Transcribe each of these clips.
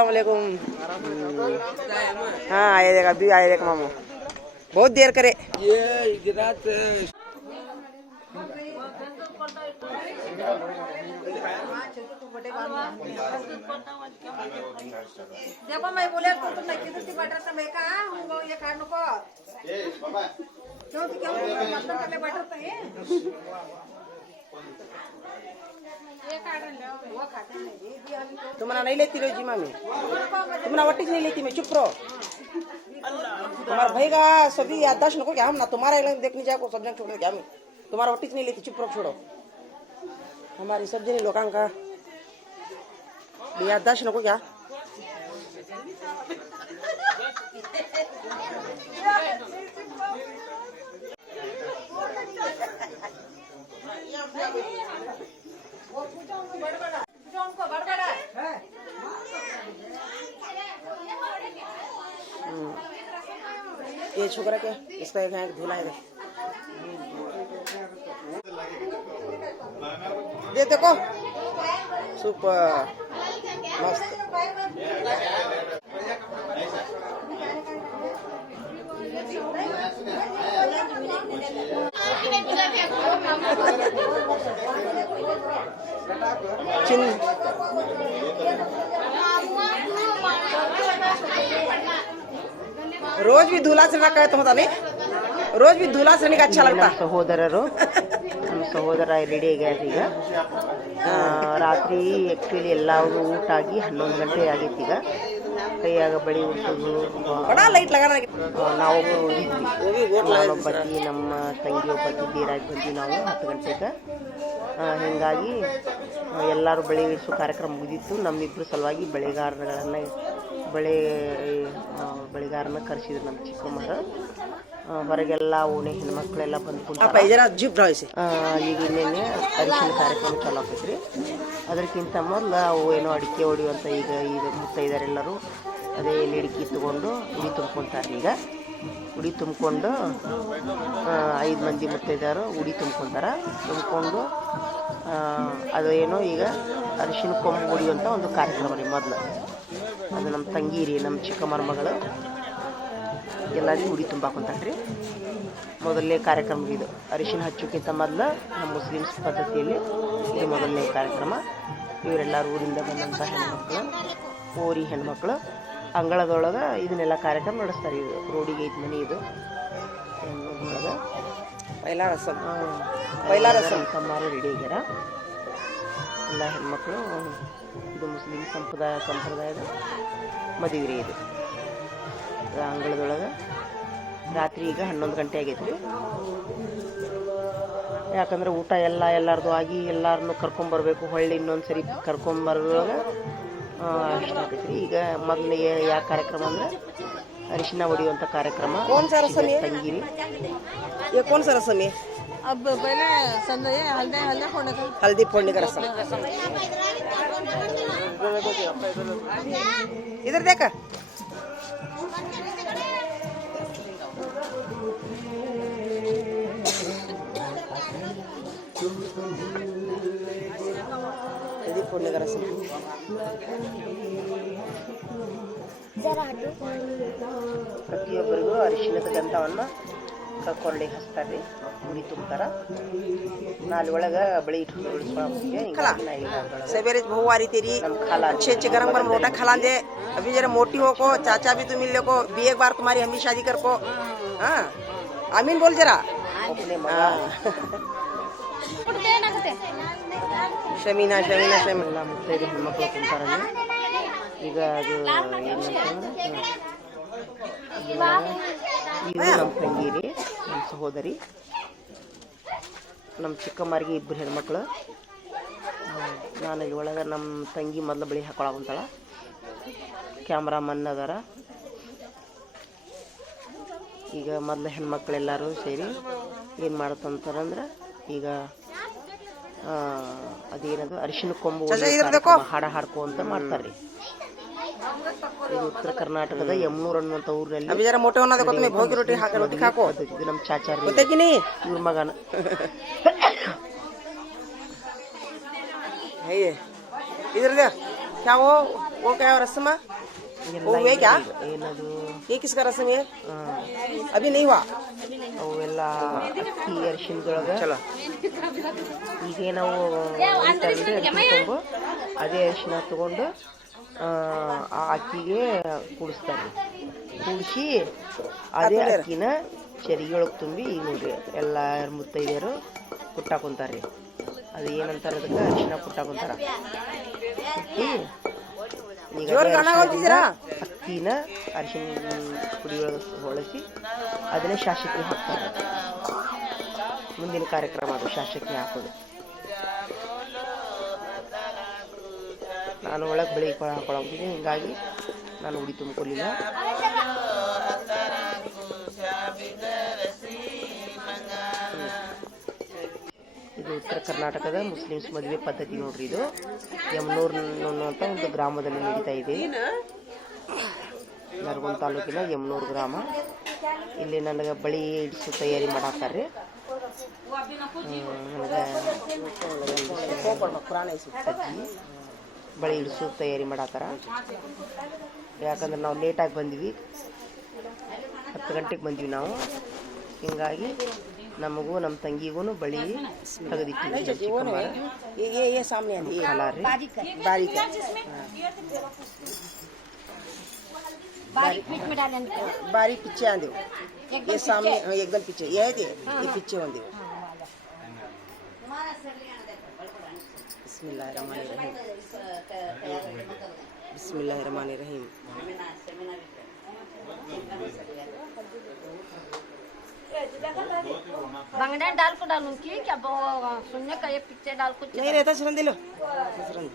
हम्म, हाँ देख अभी देख मामू। बहुत देर करे। ये देखो मैं बोले तो तुम नहीं कितनी बटर तो मैं कहा हूँ ये काट नको क्यों तो क्यों बटर तो है ये काट लो वो खाते नहीं ये भी हम तो तुम्हारा नहीं लेती लो जी मामी? तुम्हारा वट्टी नहीं लेती मैं, चुप रहो। तुम्हारा भाई का सभी याददाश्त नको क्या हम ना, तुम्हारा इलाज देखने जाए को सब जन छोड़ क्या हम तुम्हारा वट्टी नहीं लेती, चुप रहो, छोड़ो। हमारी सब जने लोकां का। याददाश्त नको क्या? है ये छोकरा के इसका एक यहाँ धुला है दे देखो। सुपर। मस्त। ಚಿನ್ ರೋಜ್ ಬಿ ಧೂಲಾಸನ ತಗೋತಾನೆ ರೋಜ್ ಬಿ ಧೂಲಾಸನಿಗೆ ಅಚ್ಚ ಲಗ್ತಾ? ಸಹೋದರರು ನಮ್ಮ ಸಹೋದರ ರೆಡಿ ಆಗ್ಯಾರ ಈಗ. ರಾತ್ರಿ ಆ್ಯಕ್ಚುಲಿ ಎಲ್ಲ ಊಟ ಆಗಿ ಹನ್ನೊಂದು ಗಂಟೆ ಆಗೈತಿ ಈಗ. ಕೈಯಾಗ ಬಳಿ ಹುಟ್ಟುದು ನಾವು ನಾನೊಬ್ಬತ್ತಿ ನಮ್ಮ ತಂಗಿ ಒಬ್ಬತ್ತಿ ಬೀರಾಗಿ ಬಂದ್ವಿ ನಾವು ಹತ್ತು ಗಂಟೆಗೆ ಹೀಗಾಗಿ ಎಲ್ಲರೂ ಬಳಿ ಇಡಿಸೋ ಕಾರ್ಯಕ್ರಮ ಮುಗಿದಿತ್ತು. ನಮ್ಮಿಬ್ಬರು ಸಲುವಾಗಿ ಬೆಳೆಗಾರಗಳನ್ನು ಬಳೆ ಬೆಳೆಗಾರನ ಕರೆಸಿದ್ರು ನಮ್ಮ ಚಿಕ್ಕಮ್ಮರ. ಹೊರಗೆಲ್ಲ ಓಣಿ ಹೆಣ್ಮಕ್ಳೆಲ್ಲ ಬಂದು ಈಗ ಇನ್ನೇನೆ ಅರಿಶಿನ ಕಾರ್ಯಕ್ರಮ ಚಲೋ ಆಗ್ತೈತ್ರಿ. ಅದಕ್ಕಿಂತ ಮೊದಲು ಅವು ಏನೋ ಅಡಿಕೆ ಹೊಡಿಯುವಂಥ ಈಗ ಈಗ ಎಲ್ಲರೂ ಅದೇ ಲಿಡ್ಕಿ ತೊಗೊಂಡು ಉಡಿ ತುಂಬ್ಕೊಂತಾರೆ ಈಗ. ಉಡಿ ತುಂಬಿಕೊಂಡು ಐದು ಮಂದಿ ಮುತ್ತೈದಾರು ಉಡಿ ತುಂಬ್ಕೊಂತಾರ. ತುಂಬಿಕೊಂಡು ಅದು ಏನೋ ಈಗ ಅರಿಶಿನ ಕೊಂಬು ಹೊಡಿಯುವಂಥ ಒಂದು ಕಾರ್ಯಕ್ರಮ ರೀ ಮೊದಲು. ಅದು ನಮ್ಮ ತಂಗಿ ರೀ, ನಮ್ಮ ಚಿಕ್ಕ ಮಗಳು. ಎಲ್ಲರಿಗೂ ಉಡಿ ರೀ ಮೊದಲನೇ ಕಾರ್ಯಕ್ರಮ ಇದು. ಅರಿಶಿನ ಹಚ್ಚೋಕ್ಕಿಂತ ಮೊದಲು ನಮ್ಮ ಮುಸ್ಲಿಮ್ಸ್ ಪದ್ಧತಿಯಲ್ಲಿ ಇದು ಮೊದಲನೇ ಕಾರ್ಯಕ್ರಮ. ಇವರೆಲ್ಲರೂ ಊರಿಂದ ಬಂದಂಥ ಹೆಣ್ಮಕ್ಳು ಓರಿ ಹೆಣ್ಮಕ್ಳು. ಅಂಗಳದೊಳಗೆ ಇದನ್ನೆಲ್ಲ ಕಾರ್ಯಕ್ರಮ ನಡೆಸ್ತಾರೆ ಇದು ರೋಡಿಗೆ ಐತಿ ಮನೆ ಇದು. ಒಳಗೆ ರಸಮ್ ರಸಮ್ ತಮ್ಮಾರು ರೆಡಿ ಆಗ್ಯಾರ. ಎಲ್ಲ ಹೆಣ್ಮಕ್ಳು ಇದು ಮುಸ್ಲಿಂ ಸಂಪ್ರದಾಯ ಸಂಪ್ರದಾಯದ ಮದುವೆ ರೀ ಇದು. ಅಂಗಳದೊಳಗೆ ರಾತ್ರಿ ಈಗ ಹನ್ನೊಂದು ಗಂಟೆ ಆಗೈತ್ರಿ. ಯಾಕಂದ್ರೆ ಊಟ ಎಲ್ಲ ಎಲ್ಲರದು ಆಗಿ ಎಲ್ಲರನ್ನು ಕರ್ಕೊಂಬರ್ಬೇಕು. ಹೊಳ್ಳಿ ಇನ್ನೊಂದು ಸರಿ ಕರ್ಕೊಂಬರುವಾಗ ಅಷ್ಟು ಆಗೈತೆ ರೀ ಈಗ ಮೊದಲಿಗೆ ಯಾವ ಕಾರ್ಯಕ್ರಮ ಅಂದ್ರೆ ಅರಿಶಿನ ಹೊಡಿಯುವಂಥ ಕಾರ್ಯಕ್ರಮ कौन सा रसम ये ತಂಗಿರಿ ये कौन सा रसम ये अब पहले संदे हल्दे हल्दे फोड़ने का हल्दी फोड़ने का रसम इधर देखा हल्दी फोड़ने का रसम ಪ್ರತಿಯೊಬ್ಬರಿಗೂ ಅರಿಶಿಣದ ಗಂಧವನ್ನು ಕರ್ಕೊಳ್ಳಿ ಹಚ್ತಾರೆ ರೀ ಉಡಿ ತುಂಬ್ತಾರ ನಾಲ್ ಒಳಗೆ ಬಳಿ खला सवेरे बहू आ रही तेरी नम खाला अच्छे अच्छे गरम गरम रोटा खिला दे अभी जरा मोटी हो को चाचा भी तू मिल ले को भी एक बार तुम्हारी हम भी शादी कर को हाँ आमीन बोल जरा ಒಬ್ಬನೇ ಶಮೀನಾ ಶಮೀನಾ ಶಮೀ ಎಲ್ಲ ಮುಟ್ಟೈದು ಹೆಣ್ಮಕ್ಳು ಕುಂತಾರಲ್ಲ ಈಗ ಅದು ಇವರು ನಮ್ಮ ತಂಗಿ ರೀ ನಮ್ಮ ಸಹೋದರಿ. ನಮ್ಮ ಚಿಕ್ಕಮ್ಮರಿಗೆ ಇಬ್ಬರು ಹೆಣ್ಮಕ್ಳು. ನಾನು ಇಲ್ಲಿ ನಮ್ಮ ತಂಗಿ ಮೊದಲು ಬಳಿ ಹಾಕೊಳಕುಂತಾಳ ಕ್ಯಾಮ್ರಾಮನ್ ಅದಾರ. ಈಗ ಮೊದಲು ಹೆಣ್ಮಕ್ಳೆಲ್ಲರೂ ಸೇರಿ ಏನು ಮಾಡ್ತಂತಾರಂದ್ರೆ ಈಗ ಅದೇನದು ಅರಿಶಿನ ಕೊಂಬು ಹಾಡ ಹಾಡ್ಕೊಂತ ಮಾಡ್ತಾರ್ರಿ. ಇದು ಉತ್ತರ ಕರ್ನಾಟಕದ ಯಮೂರ್ ಅನ್ನುವಂತ ಊರಿನಲ್ಲಿ ಇದು ನಮ್ಮ ಚಾಚಾರ್ ಇವ್ರ ಮಗನ. ಇದ್ರದ ಯಾವ ಓಕೆ ಯಾವ ರಸಮ್ಮ? ಎಲ್ಲ वो वे क्या ಏನದು ये किसका रस्म है ಆ, अभी नहीं हुआ ಅವೆಲ್ಲ ಅಕ್ಕಿ ಅರಿಶಿನದೊಳಗೆ चलो ಈಗ ನಾವು ಹೊಡಿತಾರಲ್ರಿ ಅಕ್ಕಿ ತುಂಬ ಅದೇ ಅರಿಶಿನ ತಗೊಂಡು ಆ, ಆ ಅಕ್ಕಿಗೆ ಕೂಡಿಸ್ತಾರೆ ಕೂಡಿಸಿ ಅದೇ ಅಕ್ಕಿನ ಚರಿಗೊಳಗೆ ತುಂಬಿ ಈಗ ನೋಡ್ರಿ ಎಲ್ಲ ಮುತ್ತೈದೆಯರು ಕುಟ್ಟಾಕೊಂತಾರ್ರಿ ಅದು ಏನಂತಾರ ಅದಕ್ಕೆ ಅರಿಶಿನ ಕುಟ್ಟಾಕೊಂತಾರ ಕುಟ್ಟಿ ಅಕ್ಕಿನ ಅರಿಶಿನ ಪುಡಿಯೊಳಗೆ ಹೊಳಸಿ ಅದನ್ನೇ ಶಾಸಕಿ ಹಾಕ್ತಾರೆ. ಮುಂದಿನ ಕಾರ್ಯಕ್ರಮ ಅದು ಶಾಸಕಿ ಹಾಕೋದು. ನಾನು ಒಳಗೆ ಬೆಳಿಗ್ಗೆ ಕೊಳ ಹಾಕೊಳಂತೀನಿ ಹಿಂಗಾಗಿ ನಾನು ಉಡಿ ತುಂಬಿಕೊಳ್ಳಿಲ್ಲ ಇದು ಉತ್ತರ ಕರ್ನಾಟಕದ ಮುಸ್ಲಿಮ್ಸ್ ಮದುವೆ ಪದ್ಧತಿ ನೋಡ್ರಿ ಇದು. ಯಮನೂರ್ ಅನ್ನುವಂಥ ಒಂದು ಗ್ರಾಮದಲ್ಲಿ ನಡೀತಾ ಇದೆ. ನರಗುಂದ ತಾಲೂಕಿನ ಯಮನೂರ್ ಗ್ರಾಮ. ಇಲ್ಲಿ ನನಗೆ ಬಳಿ ಇಡಿಸು ತಯಾರಿ ಮಾಡಾಕ್ತಾರೆ. ಬಳಿ ಇಡಿಸು ತಯಾರಿ ಮಾಡಾತಾರ ಯಾಕಂದ್ರೆ ನಾವು ಲೇಟಾಗಿ ಬಂದ್ವಿ. ಹತ್ತು ಗಂಟೆಗೆ ಬಂದ್ವಿ ನಾವು. ಹಿಂಗಾಗಿ ನಮಗೂ ನಮ್ಮ ತಂಗಿಗೂ ಬಳಿ ತೆಗೆದಿಟ್ಟಿದ್ವಿ ನಮ್ಮ वो ಚಿಕ್ಕಮ್ಮ नहीं ये ये ये सामने है ये ಕಲಾ ರೀ बारीक है बारीक बीच में डालेंगे बारीक पीछे आंदे ये सामने हाँ, एकदम पीछे ये है ये ये पीछे आंदे बिस्मिल्लाहिर्रहमानिर्रहीम बिस्मिल्लाहिर्रहमानिर्रहीम बंगड़ा डाल को डालूं की क्या वो सुनने का ये पिक्चर डाल को नहीं रहता शरण दिलो शरण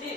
ये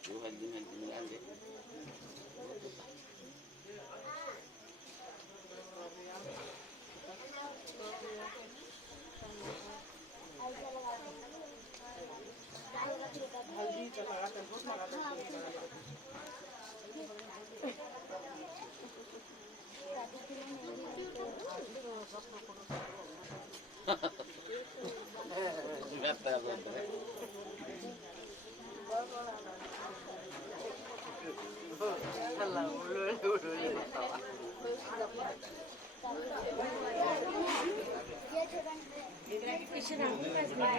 Tujuan dengan dengan ya. Hahaha.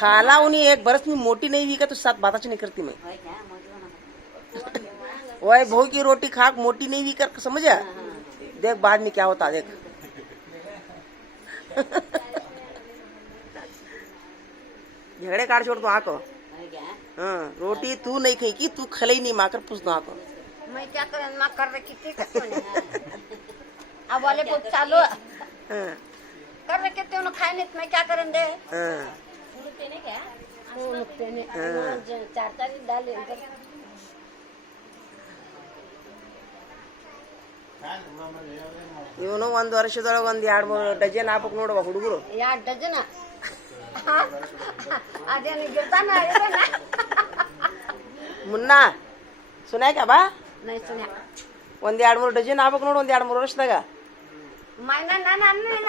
खाला उन्हें एक बरस में मोटी नहीं हुई का तो सात बात नहीं करती मैं। वही बहू की रोटी खा के मोटी नहीं हुई कर समझा? देख बाद में क्या होता देख। झगड़े काट छोड़ दो आको हाँ रोटी तू नहीं खाई की तू खले ही नहीं माकर पूछ दो आको मैं क्या करें माँ कर रही कितनी करती अब वाले बहुत चालू। है। कर रहे कितने उन्हें खाए नहीं तो मैं क्या करें दे? हाँ। ಇವನು ಒಂದ್ ವರ್ಷದೊಳಗೆ ಒಂದ್ ಎರಡ್ ಮೂರು ಡಜನ್ ಹಾಕ್ಬೇಕು ನೋಡುವ ಹುಡುಗರು. ಎರಡು ಡಜನ್? ಅದೇನು ಗಿರ್ತಾನ ಮುನ್ನ ಸುನ್ಯಾಕ ಬಾ. ಒಂದ್ ಎರಡ್ ಮೂರು ಡಜನ್ ಹಾಕ್ಬೇಕು ನೋಡು ಒಂದ್ ಎರಡ್ ಮೂರು ವರ್ಷದಾಗ. ಮೈನ ನಾನು ಅನ್ನ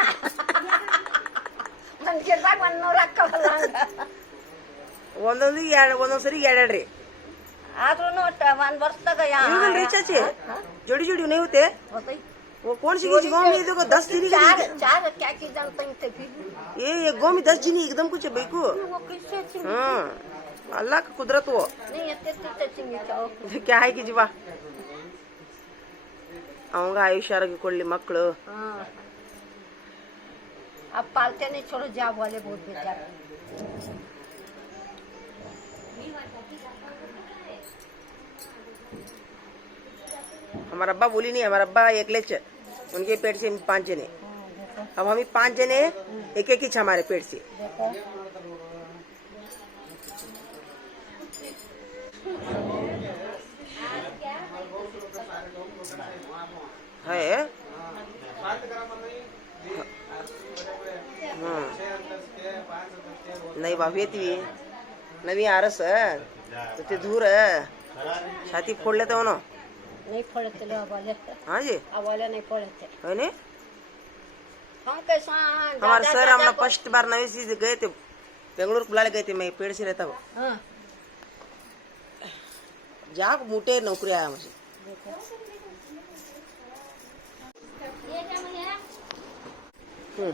ಒಂದ್ ಗಿರ್ದಾಗ ಒಂದ್ ನೂರ ಹಂಗ ಒಂದೊಂದು ಎರಡ್ ಒಂದೊಂದ್ ಸರಿ ಎರಡ್ ರೀ ಆದ್ರೂ ಒಂದ್ ವರ್ಷದಾಗ ಇಲ್ರಿ ಚಾಚಿ जोड़ी जोड़ी नहीं होते वो कौन सी चीज गाँव में ये देखो दस दिन चार चार क्या की जानते हैं फिर ये ये गाँव में दस दिन एकदम कुछ है बैको वो किससे चिंगी हाँ अल्लाह का कुदरत वो नहीं इतने इतने चिंगी चाहो क्या है कि जीवा ಅವಂಗ ಆಯುಷ್ಯ ಆರೋಗ್ಯ ಕೊಡ್ಲಿ ಮಕ್ಕಳು हाँ अब पालते नहीं, छोड़ो, जाब वाले बहुत बेचार हमारा अब्बा बोली नहीं, हमारा अब्बा एकले च उनके पेट से पाँच जने। अब हम पाँच जने, एक एक ही हमारे पेट से। हं. नाही बाबी ती नवी आरस तर ते धूर छाती फोडले तर म्हणून नहीं पड़ते लो अब वाले हाँ जी। अब वाले नहीं पड़ते है ने हम कैसा? हमारे सर हम लोग फ़र्स्ट बार नवी चीज़ गए थे। बेंगलुरु बुलाने गए थे मैं पेड़ से रहता हूँ। हाँ। जा मोटे नौकरी आया मुझे। हम्म।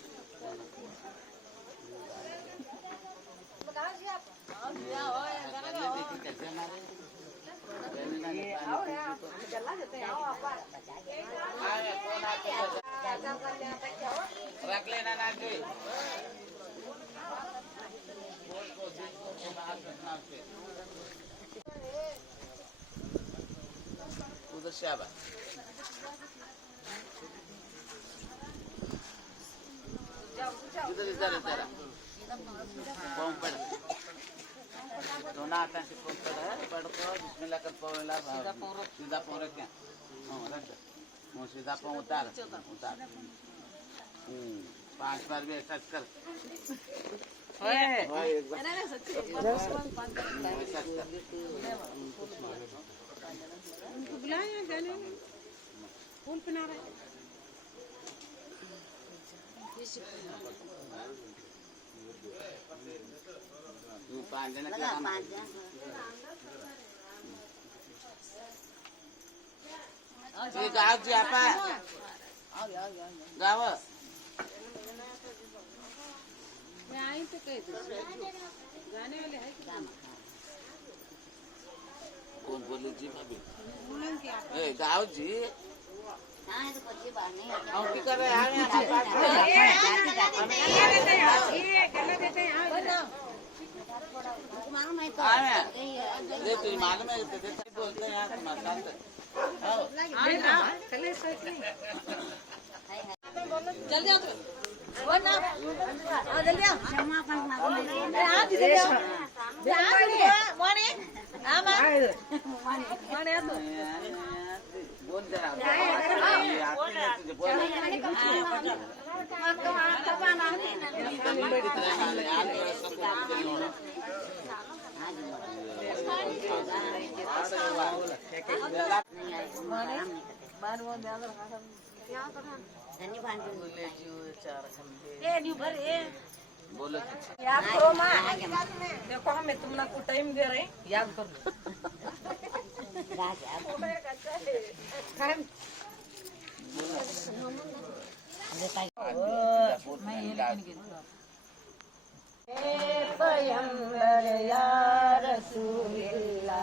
उधर से आवा जरा जरा पाँव पड़ दोनों आटा से पाँव पड़ है पड़ तो जिसमें लकर पाँव मिला सीधा पाँव रख क्या हाँ रख दे मुँह सीधा पाँव उतार उतार पाँच बार भी ऐसा कर बुलाया गाने फूल पिना रहे पाँच जने क्या काम ये गाँव जी आपा गाँव कौन बोले जी भाभी ए गाँव जी हम की कर रहे हैं हमारे पास आए जल्दी जल्दी बोल आप तो अच्छा। याद करो माँ। देखो हमें तुम ना को टाइम दे रहे याद करो। பயம்பரையார சூரில்லா